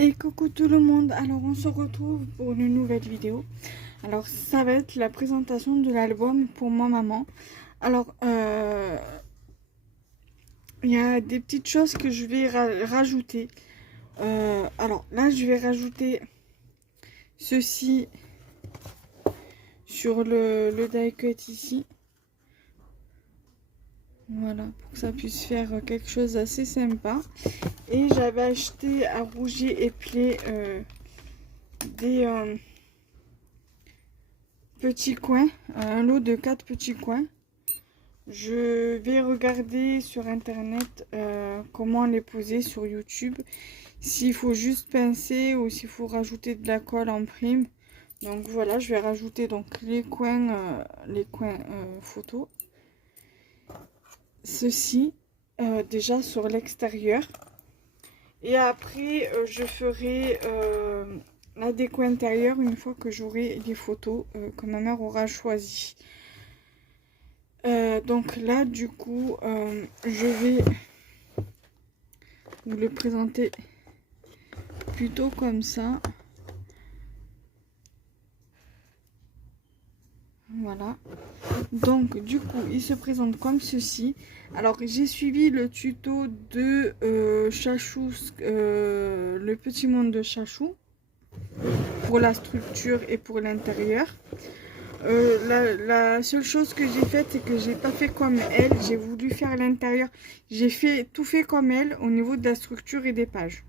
Et coucou tout le monde, alors on se retrouve pour une nouvelle vidéo. Alors ça va être la présentation de l'album pour ma maman. Alors il y a des petites choses que je vais rajouter. Alors là je vais rajouter ceci sur le die cut ici. Voilà, pour que ça puisse faire quelque chose d'assez sympa. Et j'avais acheté à Rougier et Play des petits coins, un lot de 4 petits coins. Je vais regarder sur internet comment les poser sur YouTube, s'il faut juste pincer ou s'il faut rajouter de la colle en prime. Donc voilà, je vais rajouter donc les coins photo. Ceci déjà sur l'extérieur. Et après je ferai la déco intérieure une fois que j'aurai les photos que ma mère aura choisies. Donc là du coup je vais vous le présenter plutôt comme ça. Voilà, donc du coup il se présente comme ceci. Alors j'ai suivi le tuto de Chachou, le petit monde de Chachou, pour la structure et pour l'intérieur. La seule chose que j'ai faite, c'est que j'ai pas fait comme elle. J'ai voulu faire l'intérieur. J'ai tout fait comme elle au niveau de la structure et des pages.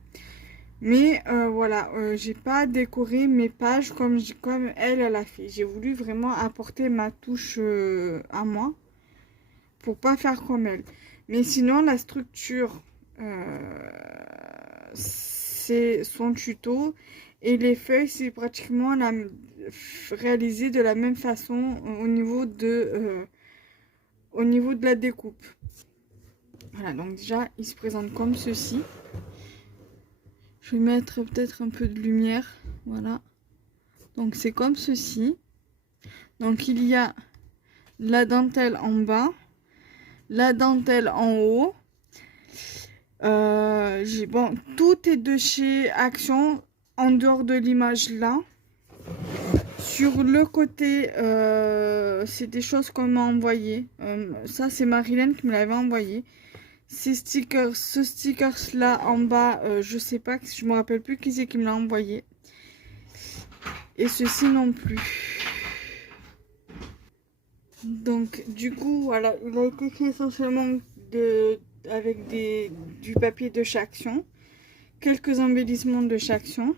Mais voilà, j'ai pas décoré mes pages comme elle a fait. J'ai voulu vraiment apporter ma touche à moi pour pas faire comme elle. Mais sinon, la structure, c'est son tuto. Et les feuilles, c'est pratiquement réalisé de la même façon au niveau de la découpe. Voilà, donc déjà, il se présente comme ceci. Je vais mettre peut-être un peu de lumière. Voilà. Donc c'est comme ceci. Donc il y a la dentelle en bas, la dentelle en haut. Bon, tout est de chez Action, en dehors de l'image là. Sur le côté, c'est des choses qu'on m'a envoyé. Ça, c'est Marilyn qui me l'avait envoyé. Ce stickers là en bas, je sais pas, je me rappelle plus qui c'est qui me l'a envoyé. Et ceci non plus. Donc du coup, voilà, il a été fait essentiellement avec du papier de Chaction, quelques embellissements de Chaction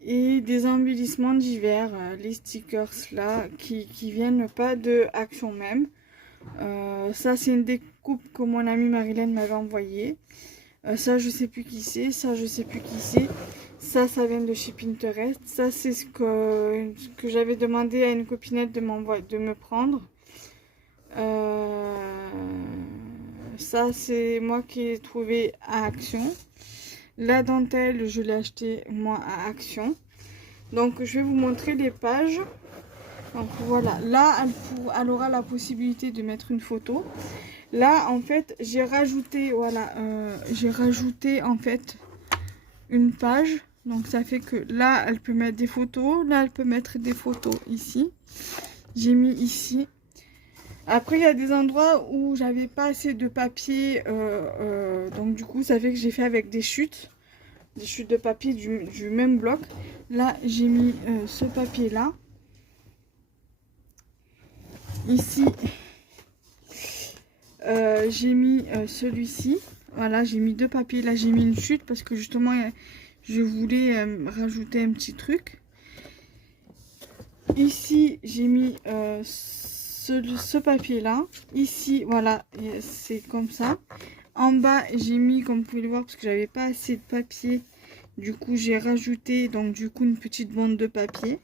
et des embellissements divers, les stickers là qui viennent pas de Action même. Ça c'est une découpe que mon amie Marilyn m'avait envoyée. Ça je sais plus qui c'est, ça je sais plus qui c'est. Ça vient de chez Pinterest. Ça c'est ce que j'avais demandé à une copinette de me prendre. Ça c'est moi qui ai trouvé à Action. La dentelle je l'ai acheté moi à Action. Donc je vais vous montrer les pages. Donc voilà, là elle aura la possibilité de mettre une photo. Là en fait j'ai rajouté, voilà, j'ai rajouté en fait une page. Donc ça fait que là elle peut mettre des photos, là elle peut mettre des photos ici. J'ai mis ici. Après il y a des endroits où j'avais pas assez de papier, donc du coup ça fait que j'ai fait avec des chutes de papier du même bloc. Là j'ai mis ce papier là. Ici j'ai mis celui-ci. Voilà, j'ai mis deux papiers. Là j'ai mis une chute parce que justement je voulais rajouter un petit truc. Ici j'ai mis ce papier là. Ici voilà, c'est comme ça. En bas j'ai mis, comme vous pouvez le voir, parce que j'avais pas assez de papier, du coup j'ai rajouté donc du coup une petite bande de papier.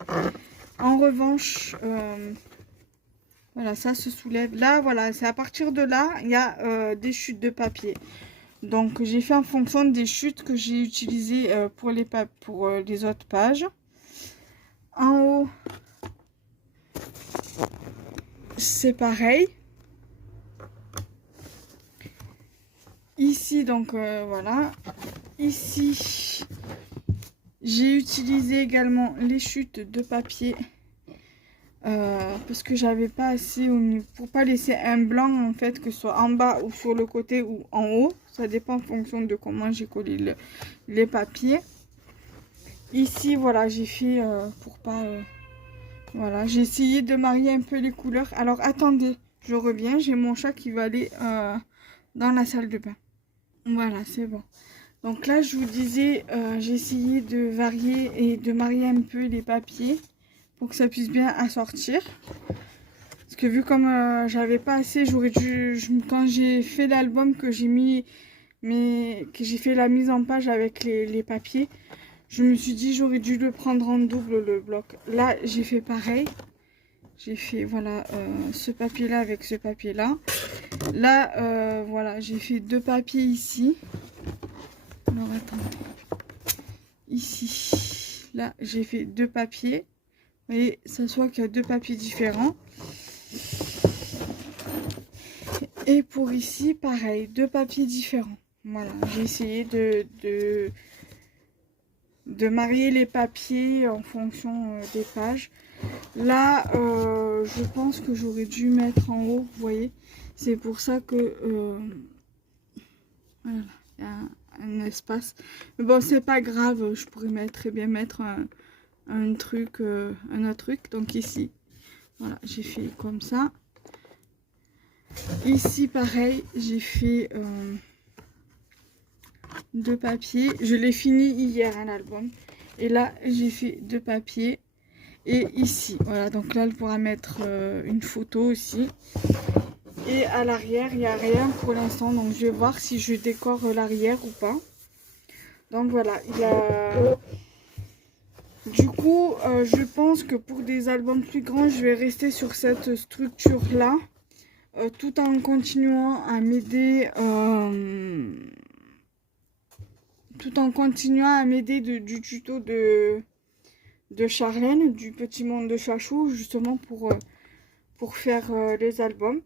En revanche voilà, ça se soulève. Là, voilà, c'est à partir de là, il y a des chutes de papier. Donc, j'ai fait en fonction des chutes que j'ai utilisées pour les autres pages. En haut, c'est pareil. Ici, donc, voilà. Ici, J'ai utilisé également les chutes de papier parce que j'avais pas assez au niveau, pour pas laisser un blanc en fait, que ce soit en bas ou sur le côté ou en haut. Ça dépend en fonction de comment j'ai collé les papiers. Ici, voilà, j'ai fait pour pas... voilà, j'ai essayé de marier un peu les couleurs. Alors, attendez, je reviens. J'ai mon chat qui va aller dans la salle de bain. Voilà, c'est bon. Donc là, je vous disais, j'ai essayé de varier et de marier un peu les papiers pour que ça puisse bien assortir. Parce que vu comme j'avais pas assez, j'aurais dû... quand j'ai fait l'album, que j'ai mis... que j'ai fait la mise en page avec les papiers, je me suis dit j'aurais dû le prendre en double, le bloc. Là j'ai fait pareil, j'ai fait voilà ce papier là avec ce papier là. Là voilà, j'ai fait deux papiers ici. Alors attendez, ici là j'ai fait deux papiers, vous voyez, ça soit qu'il y a deux papiers différents. Et pour ici pareil, deux papiers différents. Voilà, j'ai essayé de marier les papiers en fonction des pages. Là, je pense que j'aurais dû mettre en haut, vous voyez. C'est pour ça que voilà, il y a un espace. Mais bon, c'est pas grave, je pourrais très bien mettre un truc, un autre truc. Donc ici, voilà, j'ai fait comme ça. Ici, pareil, j'ai fait... deux papiers. Je l'ai fini hier, un album. Et là, j'ai fait deux papiers. Et ici, voilà. Donc là, elle pourra mettre une photo aussi. Et à l'arrière, il n'y a rien pour l'instant. Donc je vais voir si je décore l'arrière ou pas. Donc voilà, il y a... Du coup, je pense que pour des albums plus grands, je vais rester sur cette structure-là. Tout en continuant à m'aider... tout en continuant à m'aider du tuto de Charlène, du petit monde de Chachou, justement pour faire les albums.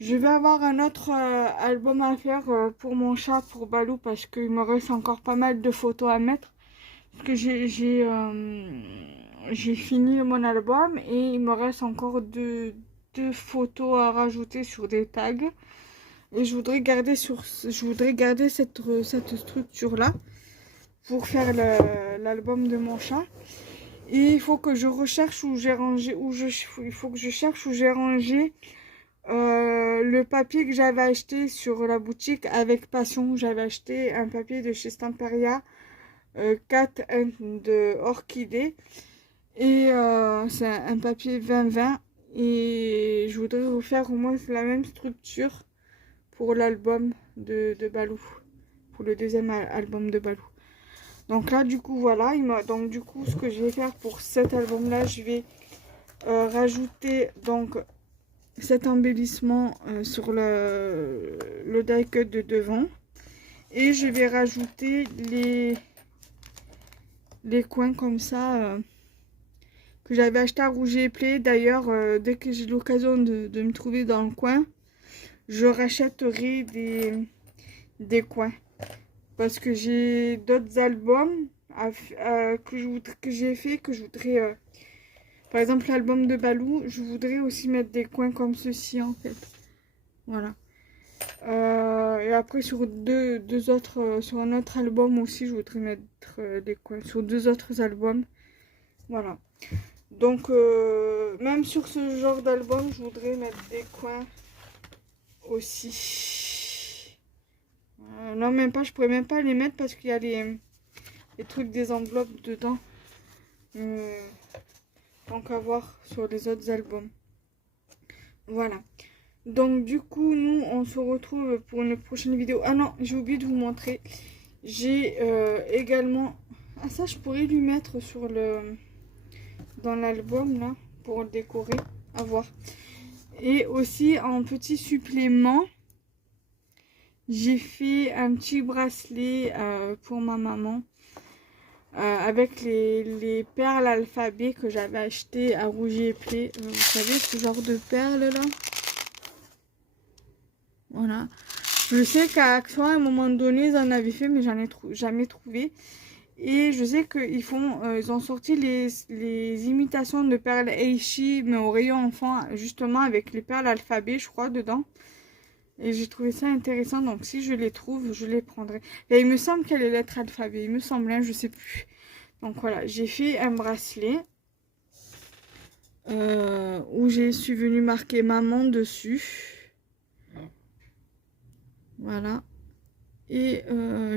Je vais avoir un autre album à faire pour mon chat, pour Balou, parce qu'il me reste encore pas mal de photos à mettre. Parce que j'ai fini mon album et il me reste encore deux photos à rajouter sur des tags. Et je voudrais garder cette structure-là pour faire l'album de mon chat. Et il faut que je recherche où j'ai rangé, il faut que je cherche où j'ai rangé le papier que j'avais acheté sur la boutique avec passion. J'avais acheté un papier de chez Stamperia 4 de orchidée. Et c'est un papier 20-20. Et je voudrais refaire au moins la même structure pour l'album de Balou, pour le deuxième album de Balou. Donc là du coup voilà, donc du coup ce que je vais faire pour cet album là, je vais rajouter donc cet embellissement sur le die cut de devant, et je vais rajouter les coins comme ça que j'avais acheté à Rouge et Play. D'ailleurs dès que j'ai l'occasion de me trouver dans le coin, je rachèterai des coins, parce que j'ai d'autres albums que j'ai fait, que je voudrais par exemple l'album de Balou, je voudrais aussi mettre des coins comme ceci en fait. Voilà. Et après sur deux autres sur un autre album aussi, je voudrais mettre des coins sur deux autres albums. Voilà. Donc même sur ce genre d'album, je voudrais mettre des coins aussi. Non, même pas, je pourrais même pas les mettre parce qu'il y a les trucs des enveloppes dedans. Donc à voir sur les autres albums. Voilà. Donc du coup, nous, on se retrouve pour une prochaine vidéo. Ah non, j'ai oublié de vous montrer. J'ai également... Ah ça, je pourrais lui mettre sur dans l'album, là, pour le décorer. À voir. Et aussi, en petit supplément, j'ai fait un petit bracelet pour ma maman. Avec les perles alphabet que j'avais acheté à Rouge et Play. Vous savez, ce genre de perles là. Voilà. Je sais qu'à Action, à un moment donné, ils en avaient fait, mais j'en ai jamais trouvé. Et je sais qu'ils font, ils ont sorti les imitations de perles Eishi, mais au rayon enfant, justement avec les perles alphabet, je crois, dedans. Et j'ai trouvé ça intéressant, donc si je les trouve, je les prendrai. Et il me semble qu'il y a les lettres alphabet, il me semble, hein, je sais plus. Donc voilà, j'ai fait un bracelet où j'ai suis venue marquer maman dessus. Voilà. Et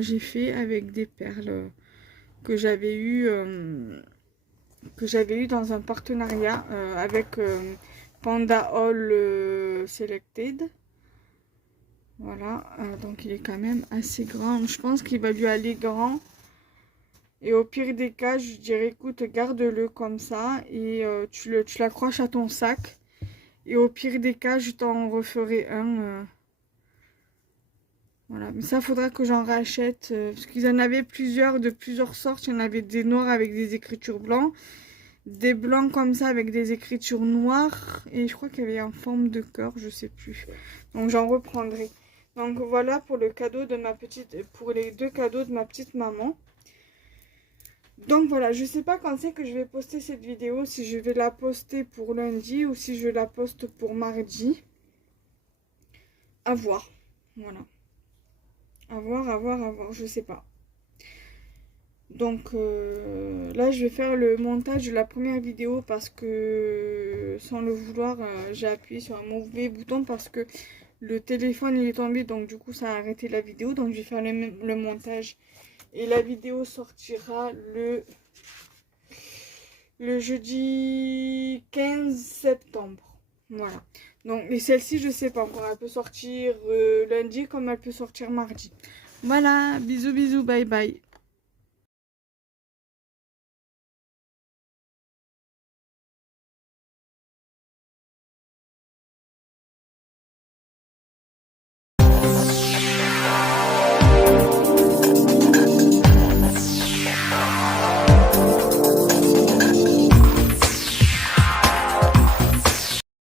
j'ai fait avec des perles que j'avais eu dans un partenariat avec Panda All Selected. Voilà, donc il est quand même assez grand. Je pense qu'il va lui aller grand. Et au pire des cas, je dirais, écoute, garde-le comme ça et tu l'accroches à ton sac. Et au pire des cas, je t'en referai un. Voilà, mais ça, faudra que j'en rachète. Parce qu'ils en avaient plusieurs, de plusieurs sortes. Il y en avait des noirs avec des écritures blancs. Des blancs comme ça avec des écritures noires. Et je crois qu'il y avait en forme de cœur, je sais plus. Donc j'en reprendrai. Donc voilà pour le cadeau de ma petite, pour les 2 cadeaux de ma petite maman. Donc voilà, je sais pas quand c'est que je vais poster cette vidéo, si je vais la poster pour lundi ou si je la poste pour mardi. À voir. Voilà. À voir, je sais pas. Donc là, je vais faire le montage de la première vidéo parce que sans le vouloir, j'ai appuyé sur un mauvais bouton parce que le téléphone il est tombé, donc du coup ça a arrêté la vidéo. Donc je vais faire le montage et la vidéo sortira le jeudi 15 septembre. Voilà. Donc, et celle-ci, je sais pas encore. Elle peut sortir lundi comme elle peut sortir mardi. Voilà, bisous, bisous, bye bye.